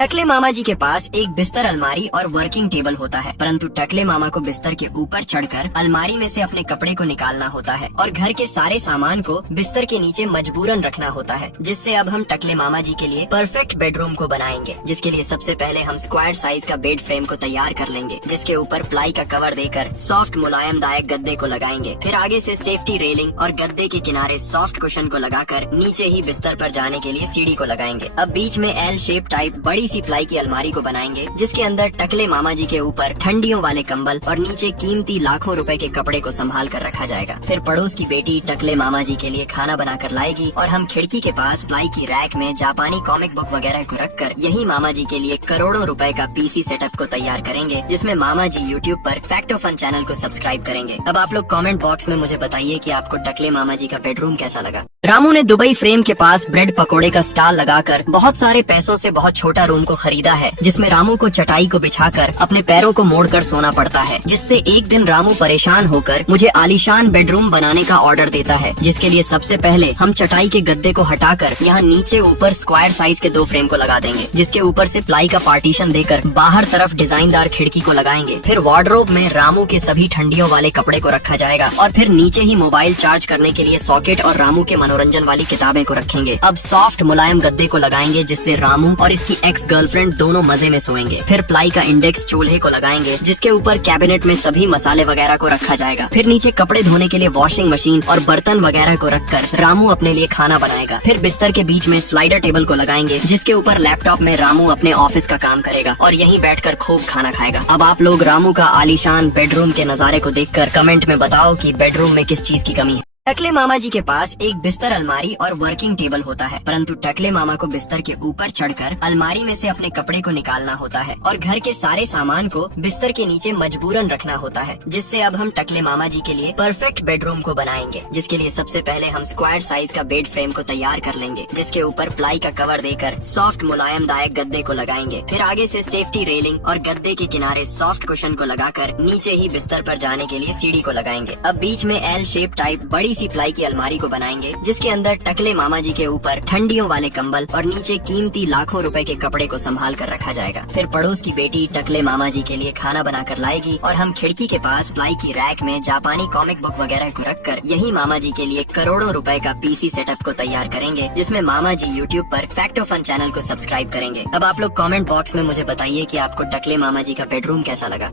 टकले मामा जी के पास एक बिस्तर, अलमारी और वर्किंग टेबल होता है, परंतु टकले मामा को बिस्तर के ऊपर चढ़कर अलमारी में से अपने कपड़े को निकालना होता है और घर के सारे सामान को बिस्तर के नीचे मजबूरन रखना होता है, जिससे अब हम टकले मामा जी के लिए परफेक्ट बेडरूम को बनाएंगे। जिसके लिए सबसे पहले हम स्क्वायर साइज का बेड फ्रेम को तैयार कर लेंगे, जिसके ऊपर प्लाई का कवर देकर सॉफ्ट मुलायम दायक गद्दे को लगाएंगे। फिर आगे से सेफ्टी रेलिंग और गद्दे के किनारे सॉफ्ट कुशन को लगाकर नीचे ही बिस्तर पर जाने के लिए सीढ़ी को लगाएंगे। अब बीच में एल शेप टाइप बड़ी सी प्लाई की अलमारी को बनाएंगे, जिसके अंदर टकले मामा जी के ऊपर ठंडियों वाले कंबल और नीचे कीमती लाखों रुपए के कपड़े को संभाल कर रखा जाएगा। फिर पड़ोस की बेटी टकले मामा जी के लिए खाना बनाकर लाएगी और हम खिड़की के पास प्लाई की रैक में जापानी कॉमिक बुक वगैरह को रखकर यही मामा जी के लिए करोड़ों रुपए का पीसी सेटअप को तैयार करेंगे, जिसमें मामा जी यूट्यूब पर फैक्ट ऑफ फन चैनल को सब्सक्राइब करेंगे। अब आप लोग कमेंट बॉक्स में मुझे बताइए कि आपको टकले मामा जी का बेडरूम कैसा लगा। रामू ने दुबई फ्रेम के पास ब्रेड पकोड़े का स्टॉल लगाकर बहुत सारे पैसों से बहुत छोटा रूम को खरीदा है, जिसमें रामू को चटाई को बिछाकर अपने पैरों को मोड़कर सोना पड़ता है। जिससे एक दिन रामू परेशान होकर मुझे आलीशान बेडरूम बनाने का ऑर्डर देता है, जिसके लिए सबसे पहले हम चटाई के गद्दे को हटाकर यहाँ नीचे ऊपर स्क्वायर साइज के 2 फ्रेम को लगा देंगे, जिसके ऊपर से प्लाई का पार्टीशन देकर बाहर तरफ डिजाइनदार खिड़की को लगाएंगे। फिर वार्डरोब में रामू के सभी ठंडियों वाले कपड़े को रखा जाएगा और फिर नीचे ही मोबाइल चार्ज करने के लिए सॉकेट और रामू के मनोरंजन वाली किताबें को रखेंगे। अब सॉफ्ट मुलायम गद्दे को लगाएंगे, जिससे रामू और इसकी एक्स गर्लफ्रेंड दोनों मजे में सोएंगे। फिर प्लाई का इंडेक्स चूल्हे को लगाएंगे, जिसके ऊपर कैबिनेट में सभी मसाले वगैरह को रखा जाएगा। फिर नीचे कपड़े धोने के लिए वॉशिंग मशीन और बर्तन वगैरह को रखकर रामू अपने लिए खाना बनाएगा। फिर बिस्तर के बीच में स्लाइडर टेबल को लगाएंगे, जिसके ऊपर लैपटॉप में रामू अपने ऑफिस का काम करेगा और यहीं बैठकर खूब खाना खाएगा। अब आप लोग रामू का आलीशान बेडरूम के नजारे को देखकर कमेंट में बताओ कि बेडरूम में किस चीज की कमी है। टकले मामा जी के पास एक बिस्तर, अलमारी और वर्किंग टेबल होता है, परंतु टकले मामा को बिस्तर के ऊपर चढ़कर अलमारी में से अपने कपड़े को निकालना होता है और घर के सारे सामान को बिस्तर के नीचे मजबूरन रखना होता है, जिससे अब हम टकले मामा जी के लिए परफेक्ट बेडरूम को बनाएंगे। जिसके लिए सबसे पहले हम स्क्वायर साइज का बेड फ्रेम को तैयार कर लेंगे, जिसके ऊपर प्लाई का कवर देकर सॉफ्ट मुलायम दायक गद्दे को लगाएंगे। फिर आगे से सेफ्टी रेलिंग और गद्दे के किनारे सॉफ्ट कुशन को लगाकर नीचे ही बिस्तर पर जाने के लिए सीढ़ी को लगाएंगे। अब बीच में एल शेप टाइप बड़ी सी प्लाई की अलमारी को बनाएंगे, जिसके अंदर टकले मामा जी के ऊपर ठंडियों वाले कंबल और नीचे कीमती लाखों रुपए के कपड़े को संभाल कर रखा जाएगा। फिर पड़ोस की बेटी टकले मामा जी के लिए खाना बनाकर लाएगी और हम खिड़की के पास प्लाई की रैक में जापानी कॉमिक बुक वगैरह को रखकर यही मामा जी के लिए करोड़ों रुपए का पीसी सेटअप को तैयार करेंगे, जिसमें मामा जी यूट्यूब पर फैक्ट ऑफ फन चैनल को सब्सक्राइब करेंगे। अब आप लोग कमेंट बॉक्स में मुझे बताइए कि आपको टकले मामा जी का बेडरूम कैसा लगा।